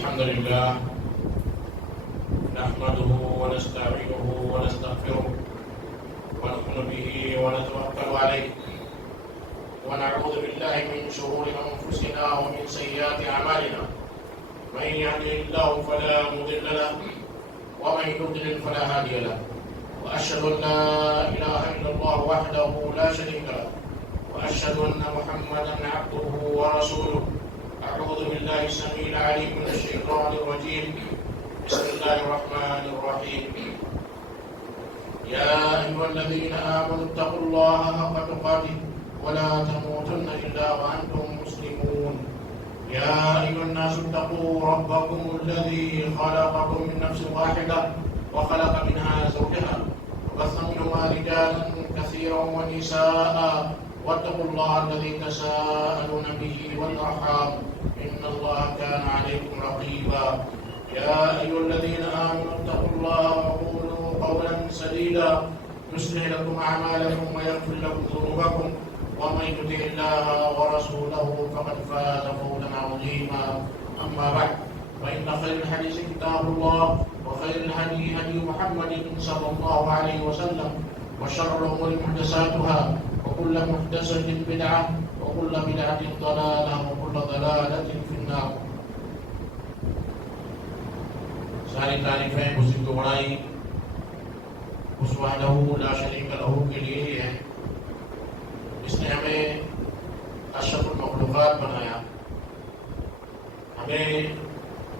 الحمد لله نحمده ونستعينه ونستغفره ونؤمن به ونتوكل عليه ونعوذ بالله من شرور أنفسنا ومن سيئات أعمالنا من يهده الله فلا مضل له ومن يضلل فلا هادي له وأشهد أن لا إله إلا الله وحده لا شريك له وأشهد أن محمدا عبده ورسوله. أعوذ بالله السميع العليم من الشيطان الرجيم. بسم الله الرحمن الرحيم. يا أيها الذين آمنوا اتقوا الله حق تقاته ولا تموتن إلا وأنتم مسلمون. يا أيها الناس اتقوا ربكم الذي خلقكم من نفس واحدة وخلق منها زوجها وبث منهما رجالا كثيرا ونساء واتقوا الله الذي تساءلون به والأرحام إن الله كان عليكم رقيبا. يا أيها الذين آمنوا اتقوا الله وقولوا قولا سديدا يصلح لكم أعمالكم ويغفر لكم ذنوبكم ومن يطع الله ورسوله فقد فاز فوزا عظيما. أما بعد فإن خير الحديث كتاب الله وخير الهدي هدي محمد صلى الله عليه وسلم وشر الأمور محدثاتها وكل محدثة بدعة وكل بدعة ضلالة وكل ضلالة في النار. ساری تعریفیں اسی کو بڑائی اس وحدہ لا شریک لہ کے لیے ہی ہے. اس نے ہمیں اشرف المخلوقات بنایا، ہمیں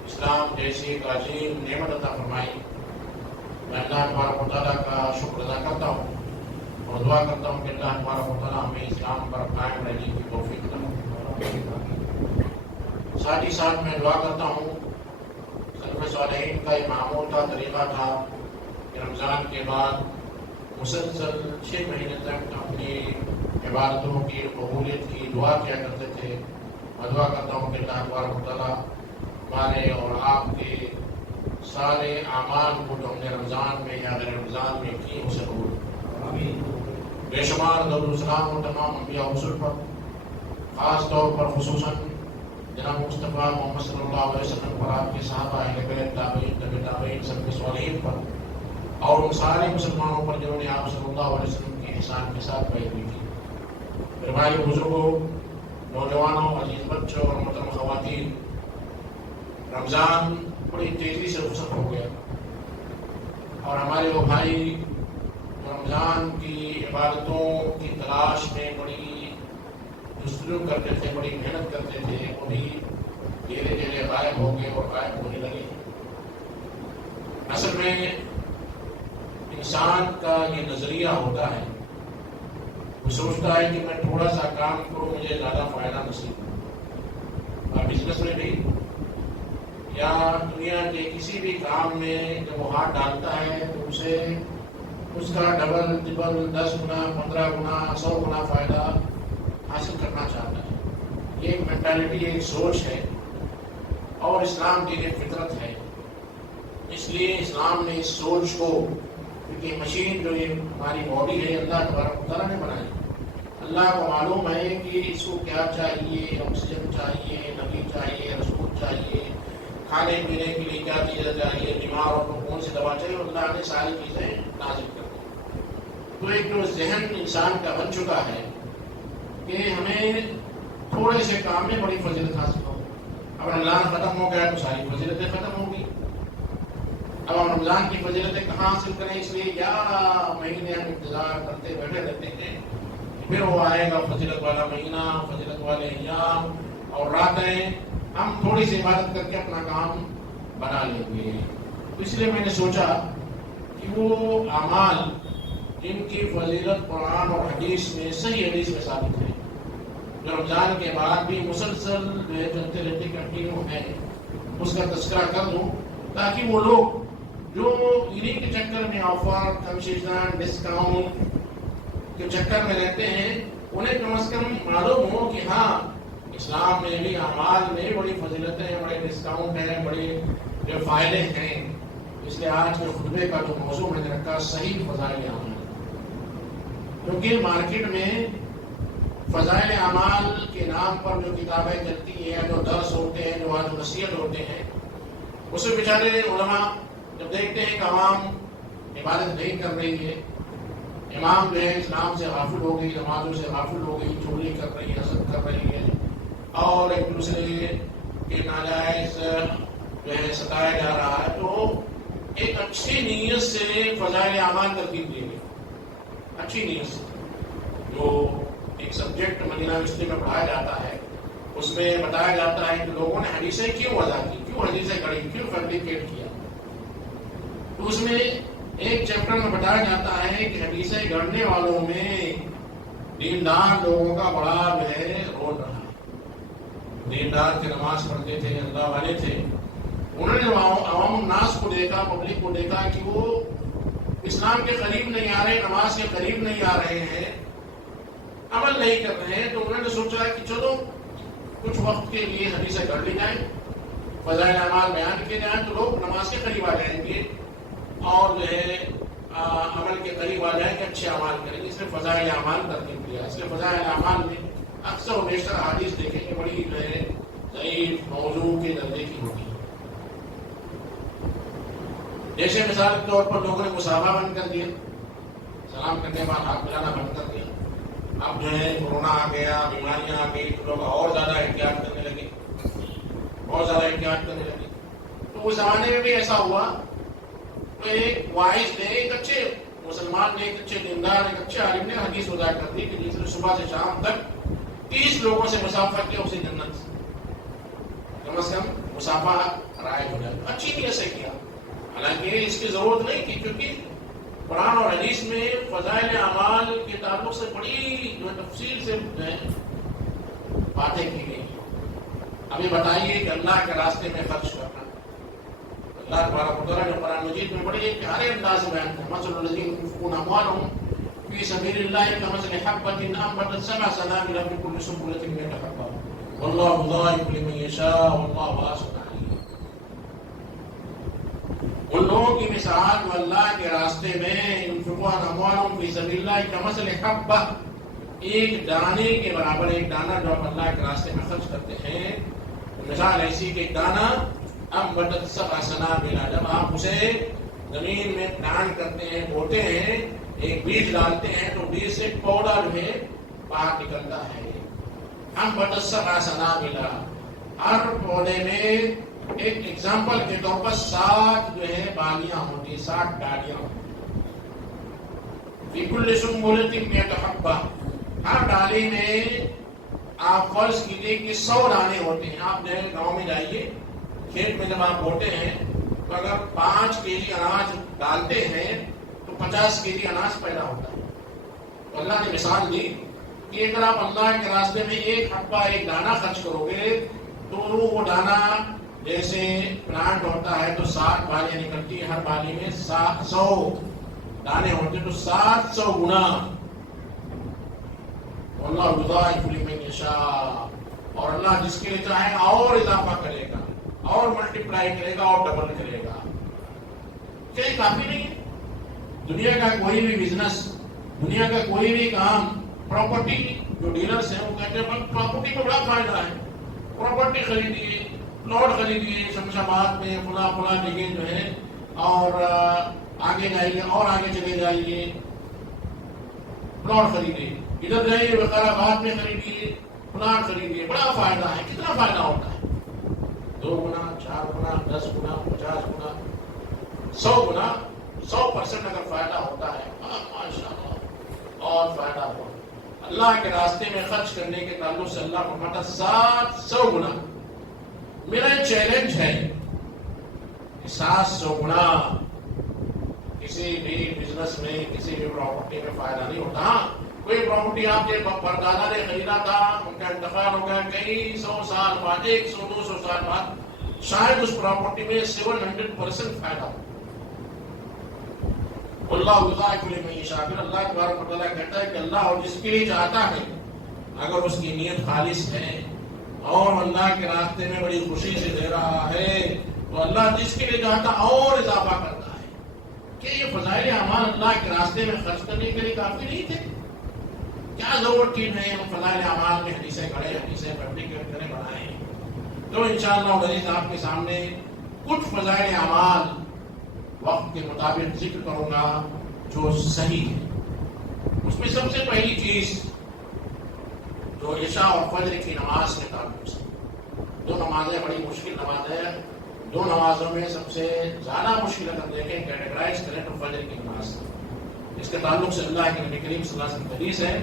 اسلام جیسی ایک عظیم نعمت عطا فرمائی. میں اللہ تبارک و تعالیٰ کا شکر ادا کرتا ہوں اور دعا کرتا ہوں کہ اللہ تبارک و تعالیٰ ہمیں اسلام پر قائم رہنے کی توفیق عطا فرمائے. ساتھ ہی ساتھ میں دعا کرتا ہوں، سلف صالحین کا یہ معمول کا طریقہ تھا کہ رمضان کے بعد مسلسل 6 مہینے تک اپنی عبادتوں کی قبولیت کی دعا کیا کرتے تھے. میں دعا کرتا ہوں کہ اللہ تبارک و تعالیٰ ہمارے اور آپ کے سارے اعمال کو جو ہم نے رمضان میں یا غیر رمضان میں کی اسے قبول. بے شمار درود و سلام و تمام انبیاء و رسول پر، خاص طور پر خصوصاً جناب مصطفیٰ محمد صلی اللہ علیہ وسلم پر، آپ کے صحابہ، اہل بیت، تابعین، تبع تابعین، سلف صالحین پر اور ان سارے مسلمانوں پر جنہوں نے آپ صلی اللہ علیہ وسلم کے احسان کے ساتھ پیروی کی. میرے بھائی بزرگوں، نوجوانوں، عزیز بچوں اور محترم خواتین، رمضان بڑی تیزی سے رخصت ہو گیا اور ہمارے وہ بھائی رمضان کی عبادتوں کی تلاش میں بڑی جستجو کرتے تھے، بڑی محنت کرتے تھے، وہ بھی دھیرے دھیرے غائب ہو گئے اور غائب ہونے لگے. اصل میں انسان کا یہ نظریہ ہوتا ہے، وہ سوچتا ہے کہ میں تھوڑا سا کام کروں مجھے زیادہ فائدہ نصیب ہو. اور بزنس میں بھی یا دنیا کے کسی بھی کام میں جب وہ ہاتھ ڈالتا ہے تو اسے اس کا ڈبل ٹربل 10 گنا 15 گنا 100 گنا فائدہ حاصل کرنا چاہتا ہے. یہ ایک مینٹالٹی، ایک سوچ ہے اور اسلام دین فطرت ہے. اس لیے اسلام نے اس سوچ کو، کیونکہ مشین جو یہ ہماری باڈی ہے اللہ تبارک و تعالیٰ نے بنائی، اللہ کو معلوم ہے کہ اس کو کیا چاہیے، آکسیجن چاہیے، نبی چاہیے، رسول چاہیے، کھانے پینے کے لیے کیا چیزیں چاہیے، بیماروں کو کون سی دوا چاہیے، اللہ نے ساری چیزیں نازل کر دی. تو ایک جو ذہن انسان کا بن چکا ہے کہ ہمیں تھوڑے سے کام میں بڑی فضیلت حاصل ہو. اب رمضان ختم ہو گیا تو ساری فضیلتیں ختم ہو گئی. اب ہم رمضان کی فضیلتیں کہاں حاصل کریں؟ اس لیے 11 مہینے ہم انتظار کرتے بیٹھے رہتے ہیں، پھر وہ آئے گا فضیلت والا مہینہ، فضیلت والے ایام اور راتیں، ہم تھوڑی سی عبادت کر کے اپنا کام بنا لیں گے. تو اس لیے میں نے سوچا کہ وہ اعمال جن کی فضیلت قرآن اور حدیث میں، صحیح حدیث میں ثابت ہے، جو رمضان کے بعد بھی مسلسل چلتے رہتے کنٹینیو ہیں، اس کا تذکرہ کر دوں تاکہ وہ لوگ جو انہیں کے چکر میں آفر، کنسیشن، ڈسکاؤنٹ کے چکر میں رہتے ہیں، انہیں کم از کم معلوم ہو کہ ہاں اسلام میں بھی اعمال میں بڑی فضیلتیں ہیں، بڑے ڈسکاؤنٹ ہیں، بڑے جو فائدے ہیں. اس لیے آج کے خطبے کا جو موضوع میں نے رکھا صحیح فضائل اعمال، کیونکہ مارکیٹ میں فضائل اعمال کے نام پر جو کتابیں چلتی ہیں، جو درس ہوتے ہیں، جو آج نصیحت ہوتے ہیں، اس میں بیچارے علماء جب دیکھتے ہیں کہ عوام عبادت نہیں کر رہی ہے، امام جو ہے اسلام سے غافل ہو گئی، نمازوں سے غافل ہو گئی، چوری کر رہی ہے، حسد کر رہی ہے، اور ایک دوسرے کے ناجائز جو ہے ستایا جا رہا ہے، تو ایک اچھی نیت سے فضائل اعمال ترتیب دی گئی، اچھی نیت سے جو ایک سبجیکٹ مدینہ یونیورسٹی میں پڑھایا جاتا ہے، اس میں بتایا جاتا ہے کہ لوگوں نے حدیثیں کیوں وضع کی، کیوں حدیثیں گڑھی، کیوں فیبریکیٹ کیا، تو اس میں ایک چیپٹر میں بتایا جاتا ہے کہ حدیثیں گڑھنے والوں میں دیندار لوگوں کا بڑا جو ہے رول رہا ہے۔ دیندار کے نماز پڑھتے تھے، اللہ والے تھے، انہوں نے عوام الناس کو دیکھا، پبلک کو دیکھا کہ وہ اسلام کے قریب نہیں آ رہے، نماز کے قریب نہیں آ رہے ہیں، عمل نہیں کر رہے ہیں، تو انہوں نے سوچا کہ چلو کچھ وقت کے لیے حدیثیں گڑھ لی جائیں، فضائل اعمال بیان کیے جائیں، تو لوگ نماز کے قریب آ جائیں گے اور جو ہے عمل کے قریب آ جائیں گے، اچھے اعمال کریں گے۔ اس نے فضائل اعمال ترتیب دیا، اس نے فضائل اعمال میں اکثر و بیشتر حدیث دیکھیں کہ بڑی جو ہے ضعیف موضوع کے درجے کی ہوتی ہے۔ جیسے مثال کے طور پر لوگوں نے مصافحہ بند کر دیا، سلام کرنے کے بعد ہاتھ ملانا بند کر دیا، اب جو ہے کورونا آ گیا، بیماریاں آ گئی، تو لوگ اور زیادہ احتیاط کرنے لگے، بہت زیادہ احتیاط کرنے لگے۔ تو اس زمانے میں بھی ایسا ہوا، تو ایک واعظ نے، ایک اچھے مسلمان نے، ایک اچھے دیندار، ایک اچھے عالم نے حدیث وضع کر دی کہ جس نے صبح سے شام تک 30 لوگوں سے مصافحہ کیا، اسے جنت سے کم از کم مصافحہ رائج ہو جائے۔ اچھی نیت سے کیا، حالانکہ اس کی ضرورت نہیں تھی، کیونکہ قرآن اور حدیث میں فضائل اعمال کے تعلق سے بڑی جو تفصیل سے باتیں کی گئی۔ ابھی بتائیے کہ اللہ کے راستے میں خرچ کرنا، اللہ تبارک و تعالیٰ نے قرآن مجید میں بڑے پیارے انداز میں بیان کیا، مثل الذین ينفقون اموالهم فی سبیل اللہ کمثل حبۃ انبتت سبع سنابل فی کل سنبلۃ مئۃ حبۃ واللہ یضاعف لمن یشاء واللہ واسع علیم۔ ان لوگوں کی مثال جو اللہ کے راستے میں ينفقون اموالهم فی سبیل اللہ کمثل حبۃ، ایک دانے کے برابر، ایک دانہ جو آپ اللہ کے راستے میں خرچ کرتے ہیں، مثال ایسی کہ ایک دانہ انبتت سبع سنابل، جب آپ اسے زمین میں پلانٹ کرتے ہیں، بوتے ہیں، ایک بیج ڈالتے ہیں، تو بیج سے ایک پودا جو ہے باہر نکلتا ہے۔ انبتت سبع سنابل، ہر پودے میں ایک ایگزامپل کے طور پر 7 جو ہے بالیاں ہوتی ہیں، 7 ڈالیاں ہوتی ہیں۔ فی کل سنبلۃ مئۃ حبۃ، ہر ڈالی میں آپ فرض کیجیے کہ 100 دانے ہوتے ہیں۔ آپ جو ہے گاؤں میں جائیے، کھیت میں جب آپ بوتے ہیں تو اگر 5 kg اناج ڈالتے ہیں تو 50 kg اناج پیدا ہوتا ہے۔ تو اللہ نے مثال دی کہ اگر آپ اللہ کے راستے میں ایک حبہ، ایک دانہ خرچ کرو گے تو وہ دانہ جیسے پلانٹ ہوتا ہے تو 7 بالیاں نکلتی ہیں، ہر بالی میں 100 دانے ہوتے ہیں، تو 700 گنا اللہ یضاعف لمن یشاء، اور اللہ جس کے لیے چاہے اور اضافہ کرے گا، اور ملٹیپلائی کرے گا، اور ڈبل کرے گا۔ کیا یہ کافی نہیں ہے؟ دنیا کا کوئی بھی بزنس، دنیا کا کوئی بھی کام، پراپرٹی جو ڈیلرز ہیں وہ کہتے ہیں پراپرٹی کو بڑا فائدہ ہے، پراپرٹی خریدیے، پلاٹ خریدیے شمس آباد میں، فلاں جگہ جو ہے، اور آگے جائیے اور آگے چلے جائیے، پلاٹ خریدیے، ادھر جائیے وقار آباد میں خریدیے، پلاٹ خریدیے، بڑا فائدہ ہے۔ کتنا فائدہ ہوتا ہے؟ 2 گنا، 4 گنا، 10 گنا، 50 گنا، 100 گنا، 100% اگر فائدہ ہوتا ہے، ماشاء اللہ، اور فائدہ ہوا۔ اللہ کے راستے میں خرچ کرنے کے تعلق سے اللہ فرماتا 700 گنا۔ میرا چیلنج ہے کہ 700 گنا کسی بھی بزنس میں، کسی بھی پراپرٹی میں فائدہ نہیں ہوتا۔ ہاں، کوئی پراپرٹی آپ کے پردادا نے خریدا تھا، ان کا انتقال ہو گیا، کئی 100 سال بعد، 100-200 سال بعد شاید اس پراپرٹی میں 700% فائدہ ہو۔ اللہ یضاعف لمن یشاء، اللہ تبارک و تعالیٰ کہتا ہے کہ اللہ اور جس کے لیے چاہتا ہے، اگر اس کی نیت خالص ہے اور اللہ کے راستے میں بڑی خوشی سے دے رہا ہے، تو اللہ جس کے لیے چاہتا اور اضافہ کرتا ہے۔ کہ یہ فضائل اعمال اللہ کے راستے میں خرچ کرنے کے لیے کافی نہیں تھے؟ کیا ضرورت تھی میں فضائل اعمال میں حدیثیں گھڑے، حدیثیں فیبریکیٹ کرے بنائیں؟ تو انشاءاللہ عزیز آپ کے سامنے کچھ فضائل اعمال وقت کے مطابق ذکر کروں گا جو صحیح ہے۔ اس میں سب سے پہلی چیز جو عشاء اور فجر کی نماز کے تعلق سے، دو نمازیں بڑی مشکل نمازیں، دو نمازوں میں سب سے زیادہ مشکل اگر دیکھیں کیٹیگرائز کریں تو فجر کی نماز، اس کے تعلق سے اللہ کے نبی کریم صلی اللہ علیہ وسلم کی حدیث ہے،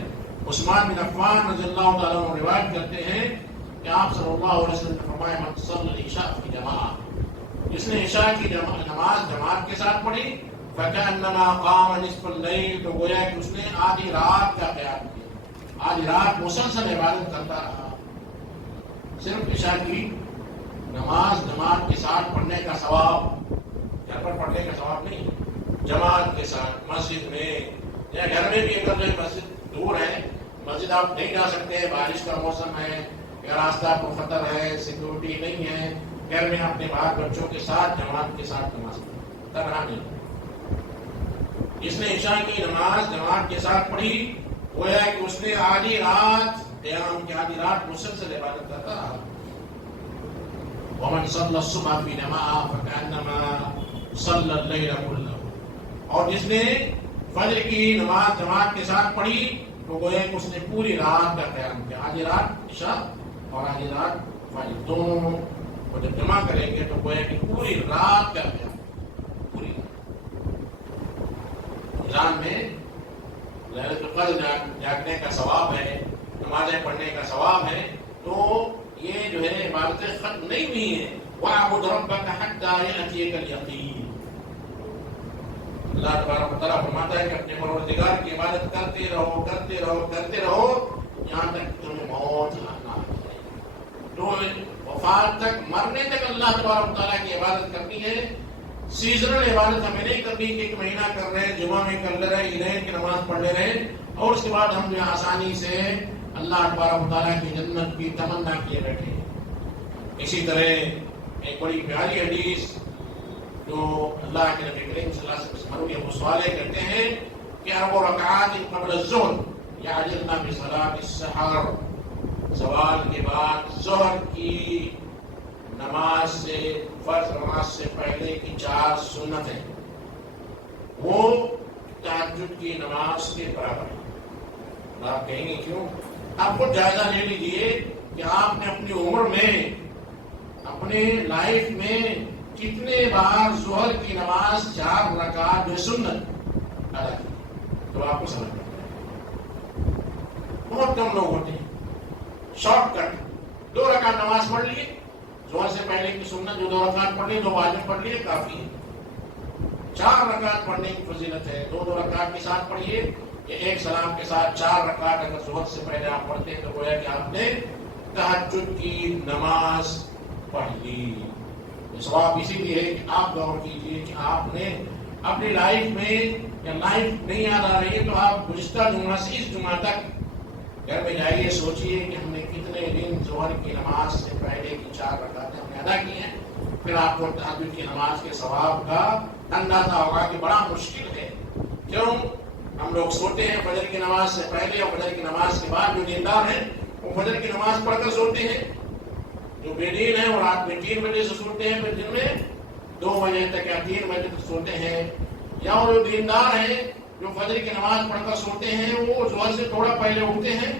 عثمان بن عفان رضی اللہ تعالیٰ عنہ روایت کرتے ہیں کہ آپ صلی اللہ علیہ وسلم نے فرمایا من صلی العشاء فی جماعۃ، جس نے عشاء کی نماز جماعت کے ساتھ پڑھی فکأنما قام نصف اللیل، تو گویا کہ اس نے آدھی رات کا قیام کیا، آدھی رات مسلسل عبادت کرتا رہا۔ صرف عشاء کی نماز جماعت کے ساتھ پڑھنے کا ثواب، گھر پر پڑھنے کا ثواب نہیں، جماعت کے ساتھ مسجد میں یا گھر میں بھی اگر جو مسجد دور ہے، مسجد آپ نہیں جا سکتے، بارش کا موسم ہے یا راستہ پر خطر ہے، سیکورٹی نہیں ہے، گھر میں اپنے بال بچوں کے ساتھ جماعت کے ساتھ نماز تنہا نہیں۔ جس نے عشاء کی نماز جماعت کے ساتھ پڑھی گویا کہ اس نے آدھی رات قیام کی، آدھی رات مسلسل عبادت کرتا رہا۔ ومن صلی الصبح فی جماعۃ فکأنما صلی اللیل کلہ، اور جس نے فجر کی نماز جماعت کے ساتھ پڑھی تو گویا کہ اس نے پوری رات کا قیام کیا، آدھی رات عشاء اور آدھی رات فجر، دونوں کو جب جمع کریں گے تو گویا کہ پوری رات کا قیام، پوری رمضان میں ليلۃ القدر جاگنے کا ثواب ہے، نمازیں پڑھنے کا ثواب ہے، تو یہ جو ہے عبادتیں ختم نہیں ہوئی ہیں۔ وَاعْبُدْ رَبَّكَ حَتَّىٰ يَأْتِيَكَ الْيَقِينُ، اللہ تبارک و تعالیٰ فرماتا ہے کہ اپنے پروردگار کی عبادت کرتے رہو کرتے رہو کرتے رہو یہاں تک کہ تمہیں موت نہ آ جائے۔ تو وفات تک، مرنے تک اللہ تبارک و تعالیٰ کی عبادت کرنی ہے۔ سیزنل عبادت ہمیں نہیں کرنی کہ ایک مہینہ کر رہے ہیں، جمعہ میں کر لے رہے ہیں، عیدین کی نماز پڑھ لے رہے ہیں اور اس کے بعد ہم جو آسانی سے اللہ تبارک و تعالیٰ کی جنت کی تمنا کیے بیٹھے ہیں۔ اسی طرح ایک بڑی پیاری حدیث جو اللہ کے نبی کریم صلی اللہ علیہ وسلم مروی ابو صالح کہتے ہیں کہ 4 رکعات قبل الظہر یعجلن بصلاۃ السحر، زوال کے بعد ظہر کی نماز سے، فرض نماز سے پہلے کی 4 سنتیں وہ تہجد کی نماز کے برابر ہیں۔ آپ کہیں گے کیوں؟ آپ خود جائزہ لے لیجئے کہ آپ نے اپنی عمر میں، اپنے لائف میں کتنے بار ظہر کی نماز 4 رکعت جو سنت ادا کی، تو آپ کو سمجھ میں آئے گا۔ بہت کم لوگ ہوتے ہیں شارٹ کٹ 2 رکعت نماز پڑھ لیے، ظہر سے پہلے کی سنت جو 2 رکعت پڑھ لی، 2 واجب پڑھ لیے کافی ہے۔ 4 رکعت پڑھنے کی فضیلت ہے، 2 رکعت کے ساتھ پڑھیے، یہ ایک سلام کے ساتھ 4 رکعت اگر ظہر سے پہلے آپ پڑھتے ہیں تو گویا کہ آپ نے تہجد کی نماز پڑھ لی۔ ثواب اسی لیے ہے کہ آپ غور کیجیے کہ آپ نے اپنی لائف میں، یا لائف نہیں یاد آ رہی ہے تو آپ گزشتہ جمعہ سے اس جمعہ تک گھر میں جائیے، سوچئے کہ ہم نے کتنے دن ظہر کی نماز سے پہلے کی 4 رکعتیں ہم نے ادا کی ہیں، پھر آپ کو تہجد کی نماز کے ثواب کا اندازہ ہوگا کہ بڑا مشکل ہے۔ کیوں؟ ہم لوگ سوتے ہیں فجر کی نماز سے پہلے اور فجر کی نماز کے بعد، جو دیندار ہیں وہ فجر کی نماز پڑھ کر سوتے ہیں، جو بے دین ہیں وہ رات میں 3 بجے سے سوتے ہیں، پھر دن میں 2 بجے تک یا 3 بجے تک سوتے ہیں، یا وہ جو دیندار ہیں جو فجر کی نماز پڑھ کر سوتے ہیں وہ ظہر سے تھوڑا پہلے اٹھتے ہیں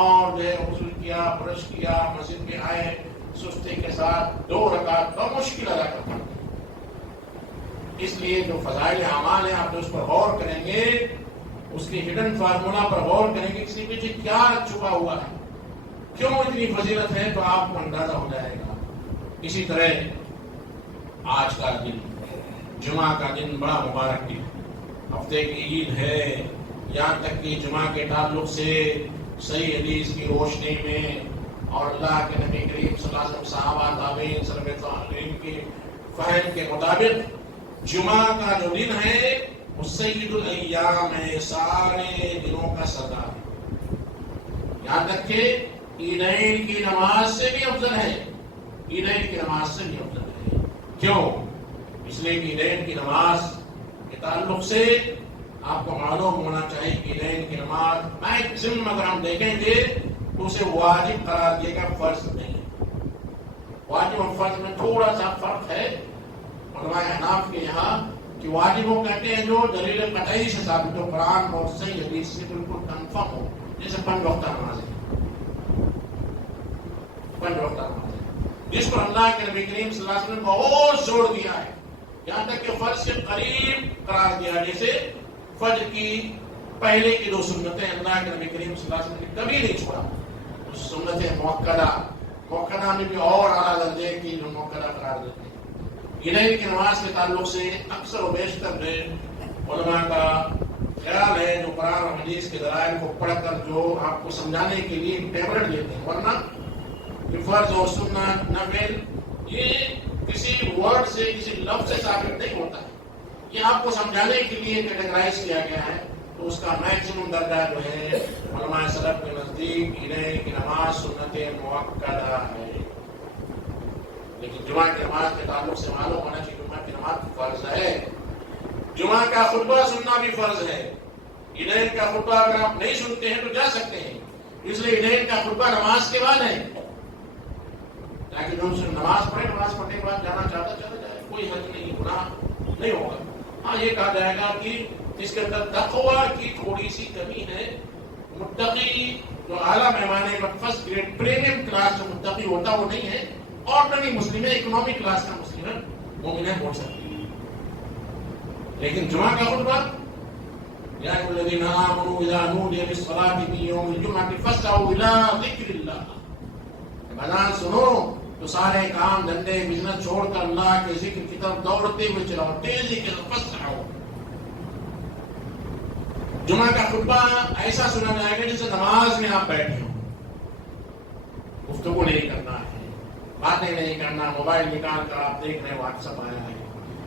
اور جو ہے غسل کیا، برش کیا، مسجد میں آئے، سستی کے ساتھ 2 رکعت بمشکل ادا کرتے ہیں۔ اس لیے جو فضائل اعمال ہیں آپ اس پر غور کریں گے، اس کے ہڈن فارمولا پر غور کریں گے، اس کے پیچھے کیا چھپا ہوا ہے، کیوں اتنی فضیلت ہے، تو آپ کو اندازہ ہو جائے گا۔ اسی طرح آج کا دن، جمعہ کا دن بڑا مبارک دن، ہفتے کی عید ہے، یہاں تک کہ جمعہ کے تعلق سے صحیح حدیث کی روشنی میں اور اللہ کے نبی کریم صلی اللہ علیہ وسلم، صحابہ، تابعین، سلف صالحین کے فہم کے مطابق جمعہ کا جو دن ہے وہ سید الایام ہے، سارے دنوں کا سردار ہے، یہاں تک کہ عیدین کی نماز سے بھی افضل ہے، عیدین کی نماز سے بھی افضل ہے۔ کیوں؟ اس لیے کہ عیدین کی نماز کے تعلق سے آپ کو معلوم ہونا چاہیے کہ عیدین کی نماز میکسیمم اگر ہم دیکھیں گے تو اسے واجب قرار دیا گیا، فرض نہیں۔ واجب اور فرض میں تھوڑا سا فرق ہے، علماء احناف کے یہاں کہ واجب وہ کہتے ہیں جو دلیل قطعی سے ثابت ہو، قرآن اور صحیح حدیث سے بالکل کنفرم ہو، جیسے 5 وقتہ نماز ہے، 5 وقتہ نماز ہے، جس پر اللہ کے نبی کریم صلی اللہ علیہ وسلم نے بہت زور دیا ہے، یہاں تک کہ فرض سے قریب قرار دیا، جیسے فجر کی پہلے کی 2 سنتیں اللہ کے نبی کریم صلی اللہ علیہ وسلم نے کبھی نہیں چھوڑا، سنت موقدہ میں بھی اور اعلیٰ درجے کی جو موقدہ قرار دیتے ہیں۔ عیدین کی نماز کے تعلق سے اکثر و بیشتر علماء کا خیال ہے جو قرآن اور حدیث کے دلائل کو پڑھ کر جو آپ کو سمجھانے کے لیے ٹیبلٹ دیتے ہیں، ورنہ یہ فرض اور سنت نفل یہ کسی ورڈ سے کسی لفظ سے ثابت نہیں ہوتا ہے، یہ آپ کو سمجھانے کے لیے کیٹیگرائز کیا گیا ہے، تو اس کا میکسیمم درجہ جو ہے علماء سلف کے نزدیک عیدین کی نماز سنت موقدہ ہے۔ لیکن جمعہ کی نماز کے تعلق سے معلوم ہونا چاہیے جمعہ کی نماز فرض ہے، جمعہ کا خطبہ سننا بھی فرض ہے، عیدین کا خطبہ اگر آپ نہیں سنتے ہیں تو جا سکتے ہیں، اس لیے عیدین کا خطبہ نماز کے بعد ہے، تاکہ جو نماز پڑھے نماز پڑھنے کے بعد جانا چاہتا چلا جائے، کوئی حد نہیں، گناہ نہیں ہوگا۔ ہاں یہ کہا جائے گا کہ اس کے اندر تقوی کی تھوڑی سی کمی ہے، متقی جو اعلیٰ پیمانے پر فرسٹ گریڈ پریمیم کلاس جو متقی ہوتا وہ نہیں ہے، آرڈنری مسلم ہے، اکنامی کلاس کا مسلم ہے، مومن ہو سکتی ہے۔ لیکن جمعہ کا خطبہ یا ایھا الذین آمنوا اذا نودی للصلاۃ من یوم الجمعۃ فاسعوا الی ذکر اللہ، اذان سنو تو سارے کام دھندے بزنس چھوڑ کر اللہ کے ذکر کی طرف دوڑتے ہوئے چلاؤ، تیزی کے ساتھ فاسعوا۔ جمعہ کا خطبہ ایسا سنا جائے گا جیسے نماز میں آپ بیٹھے ہو، گفتگو نہیں کرنا ہے، باتیں نہیں کرنا، موبائل نکال کر آپ دیکھ رہے ہیں واٹس ایپ آیا ہے،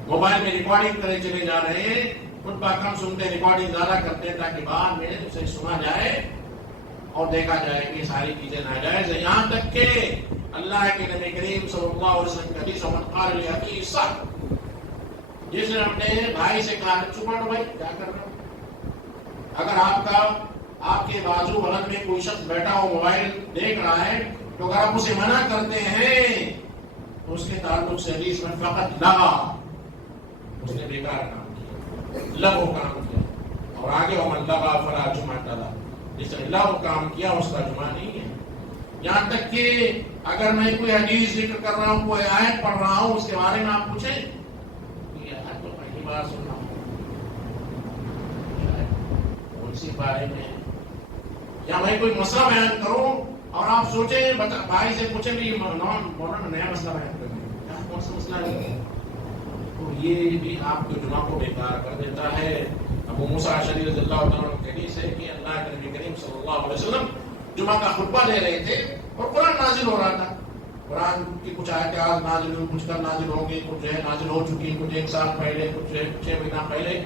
موبائل میں ریکارڈنگ کرے چلے جا رہے ہیں، خطبہ کم سنتے ریکارڈنگ زیادہ کرتے ہیں تاکہ بعد میں اسے سنا جائے اور دیکھا جائے کہ ساری چیزیں ناجائز ہیں، یہاں تک کہ اللہ کے نبی کریم صلی اللہ علیہ وسلم کی حدیث من قال لأخیہ صح، جس نے اپنے بھائی سے کہا چپ رہو بھائی کیا کر رہے ہو، اگر آپ کے بازو بغل میں کوئی شخص بیٹھا ہو موبائل دیکھ رہا ہے تو اگر آپ اسے منع کرتے ہیں تو اس کے تعلق سے حدیث میں فقط لغا، اس نے بیکار کام کیا، لغو کام کیا، اور آگے ومن لغا فلا جمعۃ لہ، جس نے لغو کام کیا اس کا جمعہ نہیں ہے۔ یہاں تک کہ اگر میں کوئی حدیث ذکر کر رہا ہوں، کوئی آیت پڑھ رہا ہوں، اس کے بارے میں آپ پوچھیں یہ آیت تو پہلی بار سن رہا ہوں، اسی بارے میں، یا میں کوئی مسئلہ بیان کروں اور آپ سوچیں بھائی سے پوچھیں کہ مولانا نیا مسئلہ بیان کریں، کیا کون سا مسئلہ ہے، تو یہ بھی آپ کے جمعہ کو بیکار کر دیتا ہے۔ ابو موسیٰ اشعری رضی اللہ عنہ کی حدیث ہے کہ اللہ کے نبی کریم صلی اللہ علیہ وسلم جمعہ کا خطبہ دے رہے تھے اور قرآن نازل ہو رہا تھا، قرآن کی کچھ آیتیں آج نازل ہوئی، کچھ کل نازل ہوں گی، کچھ نازل ہو چکی، کچھ 1 سال پہلے، کچھ 6 مہینہ پہلے۔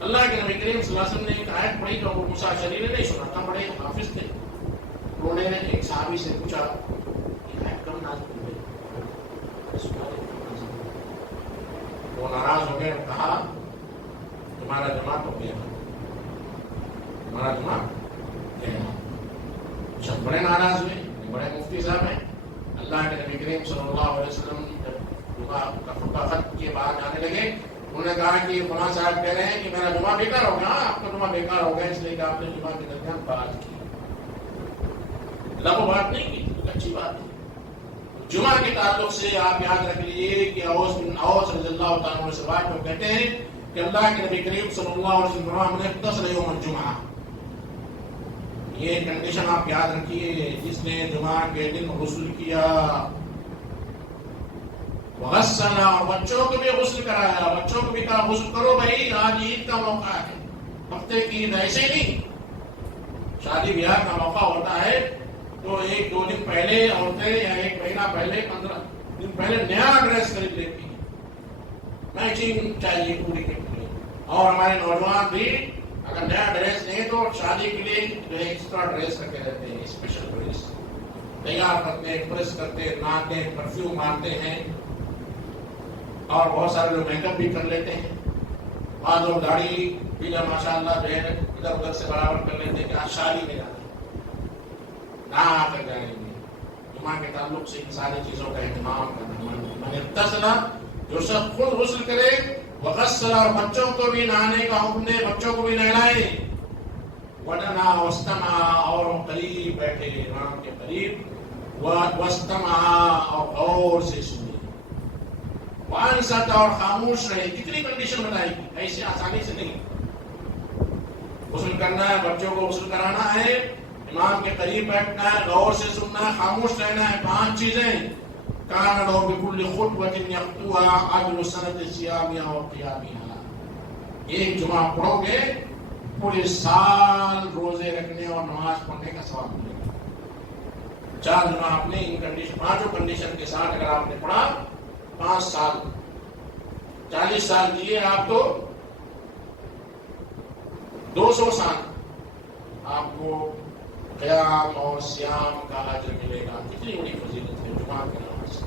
اللہ کے نبی کریم صلی اللہ علیہ وسلم نے ایک آیت پڑھی جو ابو موسیٰ اشعری نے نہیں سنا تھا، بڑے حافظ تھے، انہوں نے ایک صحابی سے پوچھا یہ آیت کب نازل ہوئی، وہ ناراض ہو گئے اور کہا تمہارا جمعہ تو گیا، تمہارا جمعہ گیا۔ سب بڑے ناراض ہوئے، بڑے مفتی صاحب ہیں، اللہ کے نبی کریم صلی اللہ علیہ وسلم جب جمعہ کا خطبہ ختم کے بعد آنے لگے، انہوں نے کہا کہ فلاں صاحب کہہ رہے ہیں کہ میرا جمعہ بیکار ہو گیا، آپ کا جمعہ بیکار ہو گیا اس لیے کہ آپ نے جمعہ کے درمیان بات کی، لغو بات نہیں کی، اچھی بات ہے۔ جمعہ کے تعلق سے آپ یاد رکھ لیجیے کہ اوس رضی اللہ تعالیٰ عنہ سے بات کو کہتے ہیں کہ اللہ کے نبی کریم صلی اللہ علیہ وسلم نے اغتسل یوم الجمعہ، یہ کنڈیشن آپ یاد رکھیے، جس نے جمعہ کے دن غسل کیا، وغسل، اور بچوں کو بھی غسل کرایا، بچوں کو بھی کہا غسل کرو بھائی، آج عید کا موقع ہے، ہفتے کی عید ایسے نہیں، شادی بیاہ کا موقع ہوتا ہے تو 1-2 دن پہلے عورتیں یا 1 مہینہ پہلے 15 دن پہلے نیا ڈریس خرید لیتی ہیں، میچنگ چاہیے پوری کے پورے، اور ہمارے نوجوان بھی اگر نیا ڈریس نہیں تو شادی کے لیے ایکسٹرا ڈریس رکھے رہتے ہیں، اسپیشل ڈریس تیار کرتے ہیں، پریس کرتے ہیں، نہاتے ہیں، پرفیوم مارتے ہیں، اور بہت سارے لوگ میک اپ بھی کر لیتے ہیں، بعض لوگ داڑھی بھی ماشاء اللہ جو ہے ادھر ادھر سے برابر کر لیتے ہیں کہ آج شادی میں جانا نہ آ کر جائیں گے۔ جمعہ کے تعلق سے ان ساری چیزوں کا اہتمام کرنا، من اغتسل جو شخص خود غسل کرے وغسل اور بچوں کو بھی نہانے کا حکم دے، بچوں کو بھی نہلائے، ودنا واستمع اور قریب بیٹھے امام کے قریب، واستمع اور غور سے سنے، وانصت اور خاموش رہے. کتنی کنڈیشن بتائی گی، ایسے آسانی سے نہیں. غسل کرنا ہے، بچوں کو غسل کرانا ہے، امام کے قریب بیٹھنا ہے، غور سے سننا ہے، خاموش رہنا ہے. 5 چیزیں. کان لو بكل خطوة يخطوها اجر سنة صيامها وقيامها. ایک جمعہ پڑھو گے پورے سال روزے رکھنے اور نماز پڑھنے کا ثواب ملے گا. 4 جمعہ آپ نے ان کنڈیشن، 5 کنڈیشن کے ساتھ اگر آپ نے پڑھا 5 سال 40 سال دیے آپ تو 200 سال آپ کو قیام اور سیام کا اجر ملے گا. کتنی بڑی فضیلت ہے جمعہ کی نماز.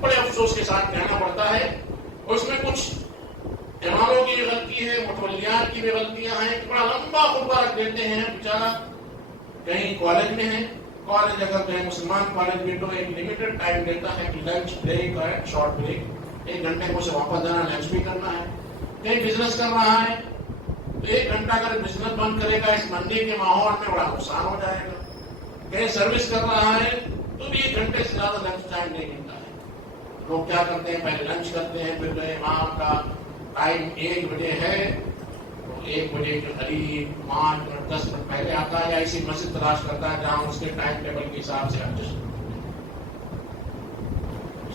بڑے افسوس کے ساتھ کہنا پڑتا ہے، اور اس میں کچھ اماموں کی غلطی ہے، متولیات کی بھی غلطیاں ہیں. بڑا لمبا خطبہ رکھ دیتے ہیں، بیچارہ کہیں کالج میں ہے، کالج اگر کہیں مسلمان کالج میں تو ایک لمیٹڈ ٹائم دیتا ہے کہ لنچ بریک ہے، شارٹ بریک 1 گھنٹے کو سے واپس جانا، لنچ بھی کرنا ہے. کہیں بزنس کر رہا ہے تو 1 گھنٹہ اگر بزنس بند کرے گا اس مندی کے ماحول میں بڑا نقصان ہو جائے گا. کہیں سروس کر رہا ہے تو بھی 1 گھنٹے سے زیادہ لنچ ٹائم نہیں ملتا ہے. لوگ کیا کرتے ہیں، پہلے لنچ کرتے ہیں، پھر امام کا ٹائم 1 بجے ہے تو 1 بجے کے قریب 5 منٹ 10 منٹ پہلے آتا ہے، یا ایسی مسجد تلاش کرتا ہے جہاں اس کے ٹائم ٹیبل کے حساب سے ایڈجسٹ.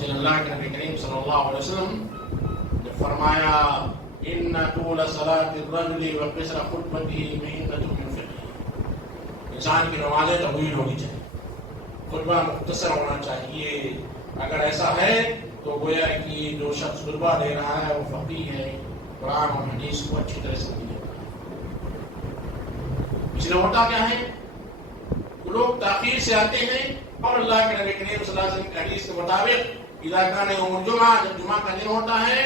اللہ کے نبی کریم صلی اللہ علیہ وسلم نے فرمایا ان طول صلاۃ الرجل وقصر خطبته مئنۃ من فقہ. انسان کی نمازیں طویل ہونی چاہیے، خطبہ مختصر ہونا چاہیے. اگر ایسا ہے تو گویا کہ جو شخص خطبہ دے رہا ہے وہ فقیہ ہے، قرآن اور حدیث کو اچھی طرح سے سمجھتا ہے. اس لیے ہوتا کیا ہے، لوگ تاخیر سے آتے ہیں، اور اللہ کے نبی کریم صلی اللہ علیہ وسلم کی حدیث کے مطابق اذا کان یوم الجمعہ، جب جمعہ کا دن ہوتا ہے،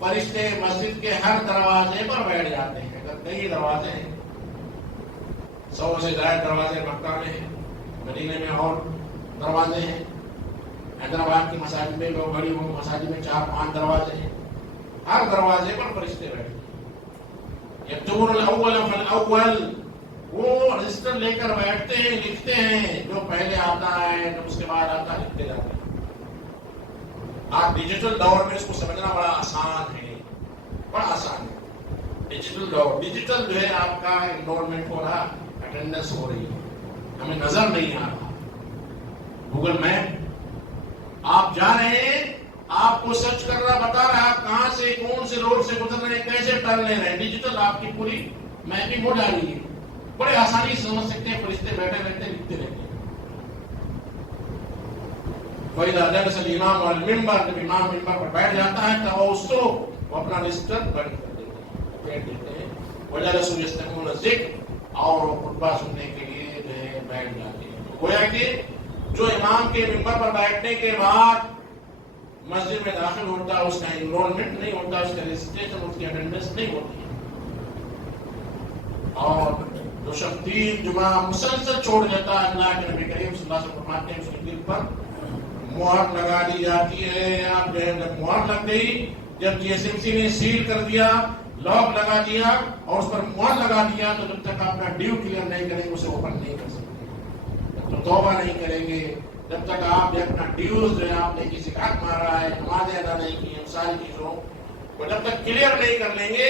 فرشتے مسجد کے ہر دروازے پر بیٹھ جاتے ہیں. اگر کئی دروازے ہیں، 100 سے زائد دروازے مکہ میں ہیں، مدینے میں اور دروازے ہیں، حیدرآباد کی مساجد میں بڑی مساجد میں 4-5 دروازے ہیں، ہر دروازے پر فرشتے بیٹھے ہیں. یکتبون الاول فالاول، وہ رجسٹر لے کر بیٹھتے ہیں، لکھتے ہیں، جو پہلے آتا ہے جو اس کے بعد آتا ہے لکھتے جاتے ہیں. آج ڈیجیٹل دور میں اس کو سمجھنا بڑا آسان ہے، بڑا آسان ہے. ڈیجیٹل دور، ڈیجیٹل جو ہے آپ کا انرولمنٹ ہو رہا، اٹینڈنس ہو رہی ہے، ہمیں نظر نہیں آ رہا. گوگل میپ آپ جا رہے ہیں، آپ کو سرچ کر رہا، بتا رہا ہے آپ کہاں سے کون سے روڈ سے گزر رہے ہیں، کیسے ٹرن لے رہے ہیں. ڈیجیٹل آپ کی پوری میپنگ ہو جا رہی ہے. بڑے آسانی سے سمجھ سکتے ہیں، فرشتے بیٹھے رہتے ہیں، لکھتے رہتے ہیں. وَإِذَا جَلَسَ الْإِمَامُ عَلَى الْمِنبَرِ، جب امام منبر پر بیٹھ جاتا ہے تو وہ اپنا رجسٹر بند کر دیتے ہیں، بیٹھ دیتے ہیں. وَجَلَسُوا يَسْتَمِعُونَ الذِّكْرَ، اور وہ خطبہ سننے کے لیے جو ہے بیٹھ جاتے ہیں. گویا کہ جو امام کے منبر پر بیٹھنے کے بعد مسجد میں داخل ہوتا ہے، اس کا انرولمنٹ نہیں ہوتا، اس کا رجسٹریشن، اس کی اٹینڈنس نہیں ہوتی. اور جو شخص 3 جمعہ مسلسل چھوڑ دیتا ہے، اللہ کے نبی کریم صلی اللہ علیہ وسلم فرماتے ہیں اس کے دل پر مہر لگا دی جاتی ہے. آپ جو ہے جب مہر لگ گئی، جب GSMC نے سیل کر دیا، لاک لگا دیا اور اس پر مہر لگا دیا، تو جب تک اپنا ڈیو کلیئر نہیں کریں گے اسے اوپن نہیں کر سکتے. جب تک توبہ نہیں کریں گے، جب تک آپ جو اپنا ڈیوز جو ہے آپ نے کسی کا حق مارا ہے، نمازیں ادا نہیں کی ہیں، ساری چیزوں کو جب تک کلیئر نہیں کر لیں گے،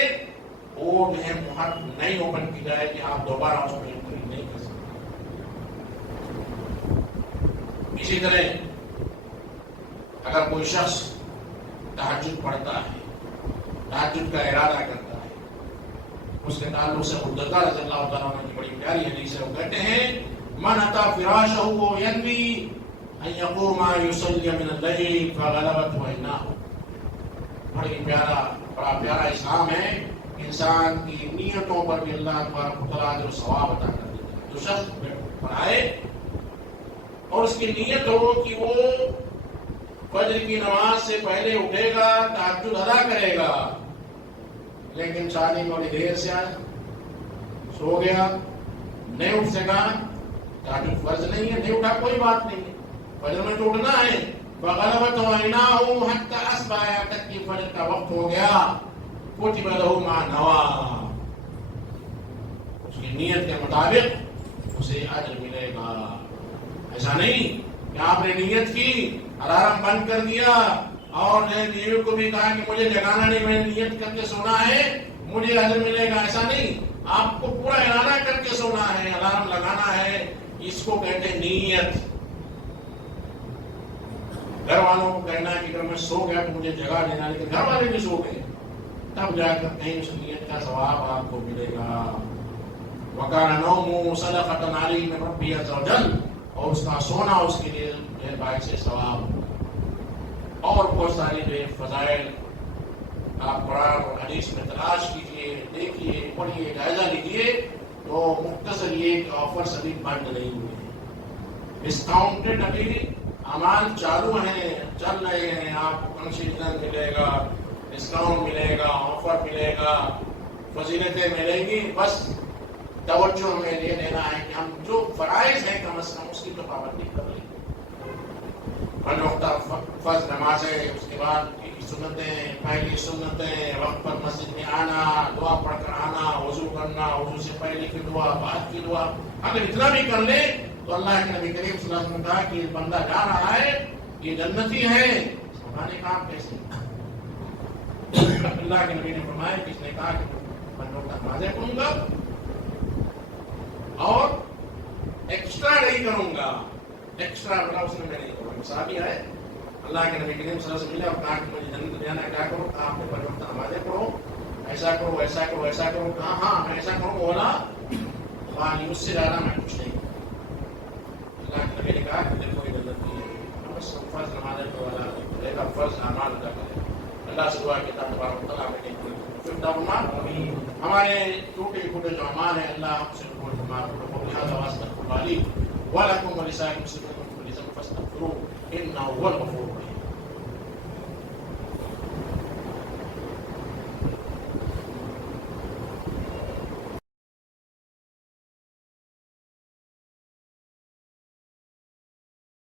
وہ جو ہے مہر نہیں اوپن کی جائے کہ آپ دوبارہ اس میں انٹری نہیں کر سکتے. اسی طرح اگر کوئی شخص تہجد پڑھتا ہے، تہجد کا ارادہ کرتا ہے، اس کے تعلق سے حضرت رضی اللہ تعالیٰ عنہ کی بڑی پیاری حدیث ہے. وہ کہتے ہیں من اتی فراشہ ینوی ان یقوم یصلی من اللیل فغلبته عیناہ. بڑا پیارا اسلام ہے. انسان کی نیتوں پر بھی اللہ تبارک و تعالیٰ اجر و ثواب عطا کر دیتا ہے. جو شخص پڑھائے اور اس کی نیت ہو کہ وہ فجر کی نماز سے پہلے اٹھے گا، تہجد ادا کرے گا، لیکن شادی میں بڑی دیر سے آیا، سو گیا، نہیں اٹھ سکا، تہجد فرض نہیں ہے، نہیں اٹھا کوئی بات نہیں ہے، فجر میں تو اٹھنا ہے، فغلبت عیناہ حتی اصبح، یہاں تک کہ فجر کا وقت ہو گیا. کتب لہ ما نویٰ، اس کی نیت کے مطابق اسے اجر ملے گا. ایسا نہیں کہ آپ نے نیت کی، الارم بند کر دیا اور بیوی کو بھی کہا کہ مجھے جگانا نہیں، میں نے نیت کر کے سونا ہے مجھے اجر ملے گا. ایسا نہیں، آپ کو پورا ارادہ کر کے سونا ہے، الارم لگانا ہے. اس کو کہتے ہیں نیت. گھر والوں کو کہنا ہے کہ اگر میں سو گیا تو مجھے جگہ دینا، لیکن گھر والے بھی سو گئے، تب جا کر کہیں اس نیت کا ثواب آپ کو ملے گا. وَكَانَ نَوْمُهُ صَدَقَةً عَلَيْهِ مِن رَبِّهِ عَزَّ وَجَلَّ، اور اس کا سونا اس کے لیے باعث ثواب. اور بہت ساری فضائل آپ قرآن اور حدیث میں تلاش کیجیے، دیکھیے، پڑھیے، جائزہ لیجیے. تو مختصر یہ کہ آفرز ابھی بند نہیں ہوئے ہیں، ڈسکاؤنٹڈ ابھی اعمال چالو ہیں، چل رہے ہیں. آپ کو کنسیشن ملے گا، ڈسکاؤنٹ ملے گا، آفر ملے گا، فضیلتیں ملیں گی. بس توجہ ہمیں یہ دینا ہے کہ ہم جو فرائض ہیں کم از کم اس کی تو پابندی کر لیں. فرض نماز ہے، اس کے بعد سنتیں، پہلی سنتیں، وقت پر مسجد میں آنا، دعا پڑھ کر آنا، وضو کرنا، وضو سے پہلے کی دعا، بعد کی دعا. اگر اتنا بھی کر لیں تو اللہ کے نبی کریم صلی اللہ علیہ وسلم نے کہا کہ یہ بندہ جا رہا ہے، یہ جنتی ہے. ہمارے کام کیسے؟ اللہ کے نبی نے فرمایا کہ اس نے کہا کہ میں نمازیں پڑھوں گا اور ایکسٹرا نہیں کروں گا. ایکسٹرا بڑا اس میں نہیں کروں گا. صحابی ہے، اللہ کے نبی کریم صلی اللہ علیہ وسلم اور کہا کہ مجھے جنت میں جانا ہے، کیا کرو؟ آپ نے 5 وقت نمازیں پڑھو، ایسا کرو، ایسا کرو، ایسا کرو. کہا ہاں میں ایسا کروں. بولا خالی اس سے زیادہ میں کچھ نہیں. اللہ کے نبی نے کہا کہ دیکھو یہ جنت نہیں ہے، بس فرض نمازیں پڑھو، ایک فرض اعمال ادا کرے. اللہ سے دعا کہ اللہ تبارک و تعالیٰ ہمیں ہمارے ٹوٹے پھوٹے جو اعمال ہیں اللہ ہم سے قبول فرمائے. لہذا واسطہ قربانی ولکم ولسائر المسلمین فاستغفروه انه هو الغفور الرحیم.